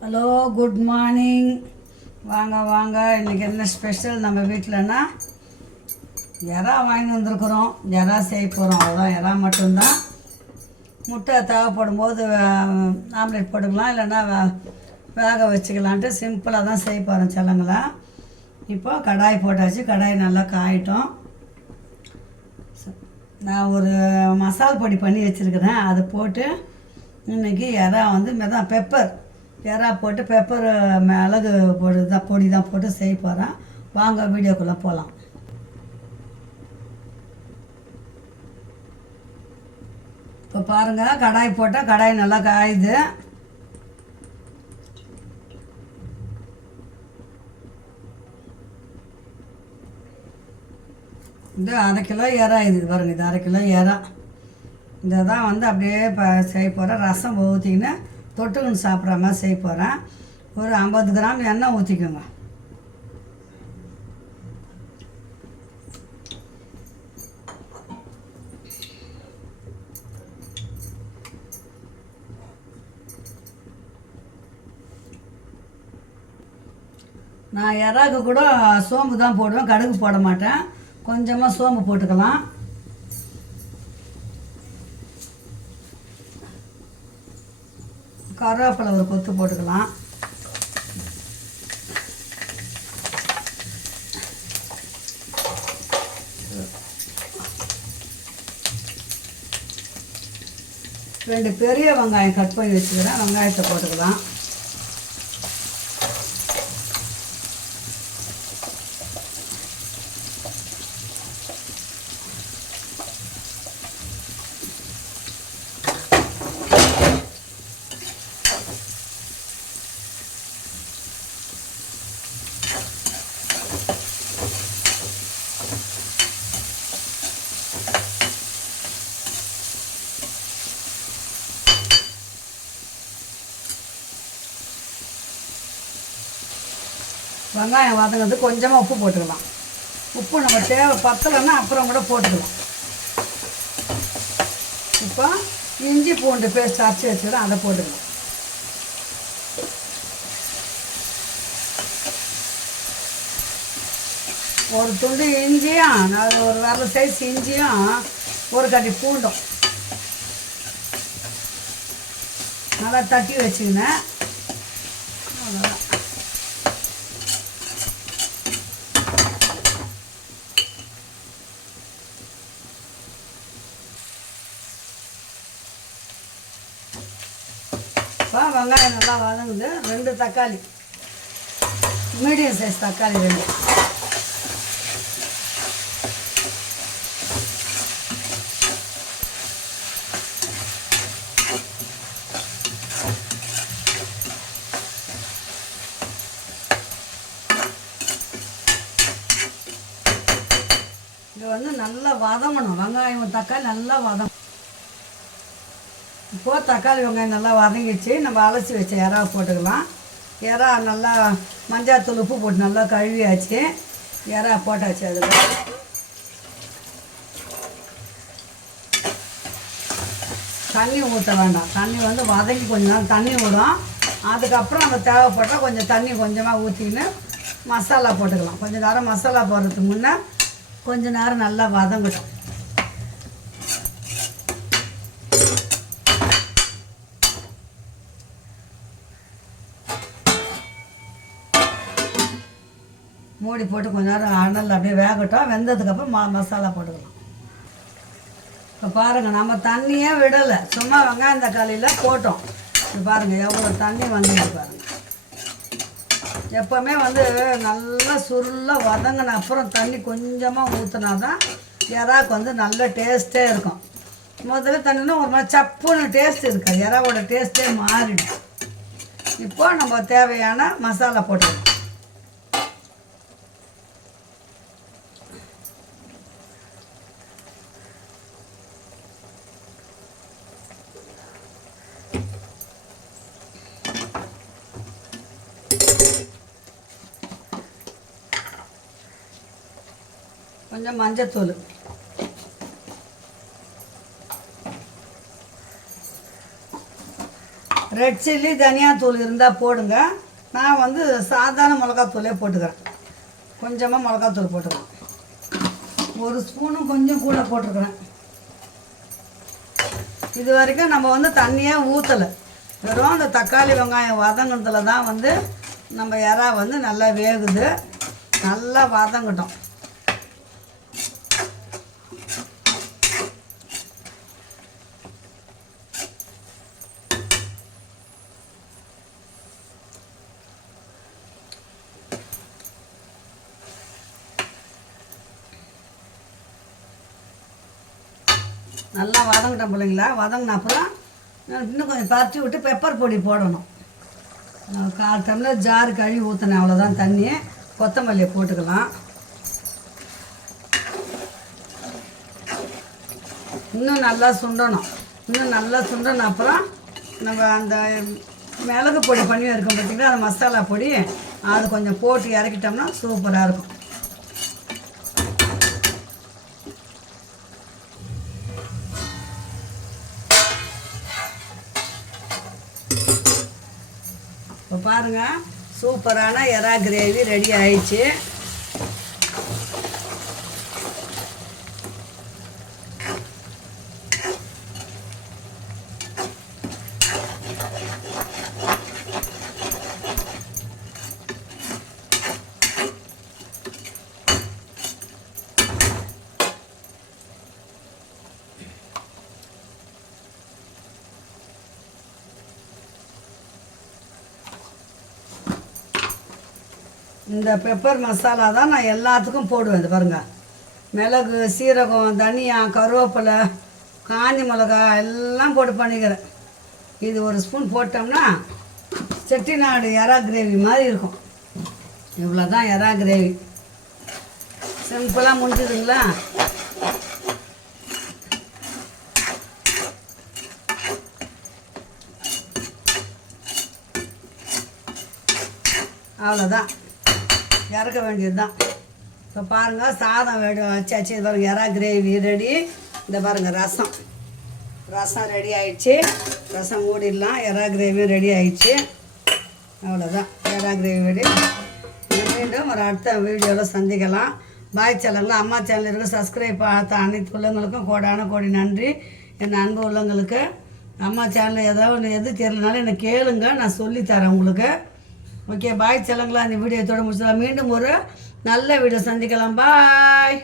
Hello, good morning. வாங்க வாங்க. இன்றைக்கி என்ன ஸ்பெஷல் நம்ம வீட்டிலன்னா எறா வாங்கிட்டு வந்திருக்குறோம். எறா செய்ய போகிறோம். அவ்வளோதான், எறா மட்டும்தான். முட்டை தேவைப்படும் போது ஆம்லேட் போட்டுக்கலாம், இல்லைன்னா வேக வச்சுக்கலான்ட்டு சிம்பிளாக தான் செய்ய போகிறோம் செல்லங்களா. இப்போ கடாய் போட்டாச்சு. கடாய் நல்லா காயிட்டோம். நான் ஒரு மசால் பொடி பண்ணி வச்சுருக்கிறேன். அதை போட்டு இன்றைக்கி எறா வந்து பெப்பர் எறா போட்டு பெப்பர் மிளகு பொடி தான் போட்டு செய்ய போகிறேன். வாங்க வீடியோக்குள்ளே போகலாம். இப்போ பாருங்கள், கடாய் போட்டால் கடாய் நல்லா காயுது. இது 1/2 கிலோ எறா. இது பாருங்கள், இது 1/2 கிலோ எறா. இதை தான் வந்து அப்படியே செய்ய போகிறேன். ரசம் ஊற்றிக்கின்னு தொட்டுக்குன்னு சாப்பிட்ற மாதிரி செய்ய போகிறேன். ஒரு 50 கிராம் எண்ணெய் ஊற்றிக்கோங்க. நான் எறாக்கு கூட சோம்பு தான் போடுவேன், கடுகு போட மாட்டேன். கொஞ்சமாக சோம்பு போட்டுக்கலாம். கருவேப்பிலை ஒரு கொத்து போட்டுக்கலாம். ரெண்டு பெரிய வெங்காயம் கட் பண்ணி வச்சுக்கிறேன். வெங்காயத்தை போட்டுக்கலாம். வெங்காயம் வதங்கிறது கொஞ்சமாக உப்பு போட்டுக்கலாம். உப்பு நம்ம தேவை பத்தலைன்னா அப்புறம் கூட போட்டுக்கலாம். இப்போ இஞ்சி பூண்டு பேஸ்ட் அரைச்சி வச்சுக்கிறேன், அதை போட்டுக்கலாம். ஒரு துண்டு இஞ்சியும், அது ஒரு வரல சைஸ் இஞ்சியும், ஒரு கட்டி பூண்டும் நல்லா தட்டி வச்சுக்கினேன். அவ்வளோதான். இப்போ வெங்காயம் நல்லா வதங்குது. 2 தக்காளி, மீடியம் சைஸ் தக்காளி 2. இது வந்து நல்லா வதங்கணும். வெங்காயம் தக்காளி நல்லா வதங்கணும். இப்போது தக்காளி வெங்காயம் நல்லா வதங்கிடுச்சு. நம்ம அலசி வச்ச எறாவை போட்டுக்கலாம். எறா நல்லா மஞ்சாத்தூள் உப்பு போட்டு நல்லா கழுவியாச்சு. எறா போட்டாச்சு. அதில் தண்ணி ஊற்ற வேண்டாம். தண்ணி வந்து வதங்கி கொஞ்சம் நேரம் தண்ணி விடும். அதுக்கப்புறம் நம்ம தேவைப்பட்டால் கொஞ்சம் தண்ணி கொஞ்சமாக ஊற்றிக்கின்னு மசாலா போட்டுக்கலாம். கொஞ்சம் நேரம் மசாலா போடுறதுக்கு முன்னே கொஞ்சம் நேரம் நல்லா வதங்கட்டும். மூடி போட்டு கொஞ்ச நேரம் அனல் அப்படியே வேகட்டும். வெந்ததுக்கப்புறம் மசாலா போட்டுக்கலாம். இப்போ பாருங்கள், நம்ம தண்ணியே விடலை, சும்மா வெங்காயம் தக்காளியில் போட்டோம். இப்போ பாருங்கள் எவ்வளோ தண்ணி வந்துட்டு பாருங்கள். எப்போவுமே வந்து நல்லா சுருளாக வதங்கின அப்புறம் தண்ணி கொஞ்சமாக ஊற்றினா தான் எறாவுக்கு வந்து நல்ல டேஸ்ட்டே இருக்கும். முதல்ல தண்ணினா ஒரு மாதிரி சப்புன்னு டேஸ்ட் இருக்காது. எறாவோட டேஸ்ட்டே மாறிடும். இப்போ நம்ம தேவையான மசாலா போட்டுக்கலாம். கொஞ்சம் மஞ்சத்தூள், ரெட் சில்லி தனியாத்தூள் இருந்தால் போடுங்க. நான் வந்து சாதாரண மிளகாத்தூளே போட்டுக்கிறேன். கொஞ்சமாக மிளகாத்தூள் போட்டுக்கிறேன். 1 ஸ்பூனும் கொஞ்சம் கூட போட்டிருக்கிறேன். இது வரைக்கும் நம்ம வந்து தண்ணியே ஊற்றலை. வெறும் அந்த தக்காளி வெங்காயம் வதங்கினதுல தான் வந்து நம்ம இறா வந்து நல்லா வேகுது. நல்லா வதங்கட்டும். நல்லா வதங்கிட்டோம் பிள்ளைங்களா. வதங்கின அப்புறம் இன்னும் கொஞ்சம் பரட்டி விட்டு பெப்பர் பொடி போடணும். 1/4 டம்ளர் ஜாரு கழுவி ஊற்றினேன், அவ்வளோதான் தண்ணி. கொத்தமல்லியை போட்டுக்கலாம். இன்னும் நல்லா சுண்டணும். இன்னும் நல்லா சுண்டன அப்புறம் நம்ம அந்த மிளகு பொடி பண்ணி இருக்கும் பார்த்திங்கன்னா, அந்த மசாலா பொடி அது கொஞ்சம் போட்டு இறக்கிட்டோம்னா சூப்பராக இருக்கும். இப்போ பாருங்கள், சூப்பரான எறா கிரேவி ரெடி ஆயிடுச்சு. இந்த பெப்பர் மசாலா தான் நான் எல்லாத்துக்கும் போடுவேன். இது பாருங்கள், மிளகு, சீரகம், தனியா, கருவேப்பிலை, காஞ்சி மிளகா எல்லாம் போட்டு பண்ணிக்கிறேன். இது 1 ஸ்பூன் போட்டோம்னா செட்டிநாடு எறா கிரேவி மாதிரி இருக்கும். இவ்வளோ தான் எறா கிரேவி. சிம்பிளாக முடிஞ்சுதுங்களா? அவ்வளோதான், இறக்க வேண்டியது தான். இப்போ பாருங்கள், சாதம் வச்சாச்சு. இது பாருங்கள், எறா கிரேவி ரெடி. இந்த பாருங்கள், ரசம் ரெடி ஆயிடுச்சு. ரசம் மூடிடலாம். எறா கிரேவியும் ரெடி ஆயிடுச்சு. அவ்வளோதான், எறா கிரேவி ரெடி. மீண்டும் ஒரு அடுத்த வீடியோவில் சந்திக்கலாம். பாய் சேனலில் அம்மா சேனலுக்கு சப்ஸ்கிரைப் பார்த்த அனைத்து உள்ளவங்களுக்கும் கோடான நன்றி. என் அன்பு உள்ளவங்களுக்கு அம்மா சேனலில் ஏதாவது எது தெரியலனாலும் என்னை கேளுங்க, நான் சொல்லித்தரேன் உங்களுக்கு. ஓகே, பாய் செல்லங்களா. இந்த வீடியோ தொடர்ந்து முடிச்சலாம். மீண்டும் ஒரு நல்ல வீடியோ சந்திக்கலாம். பாய்.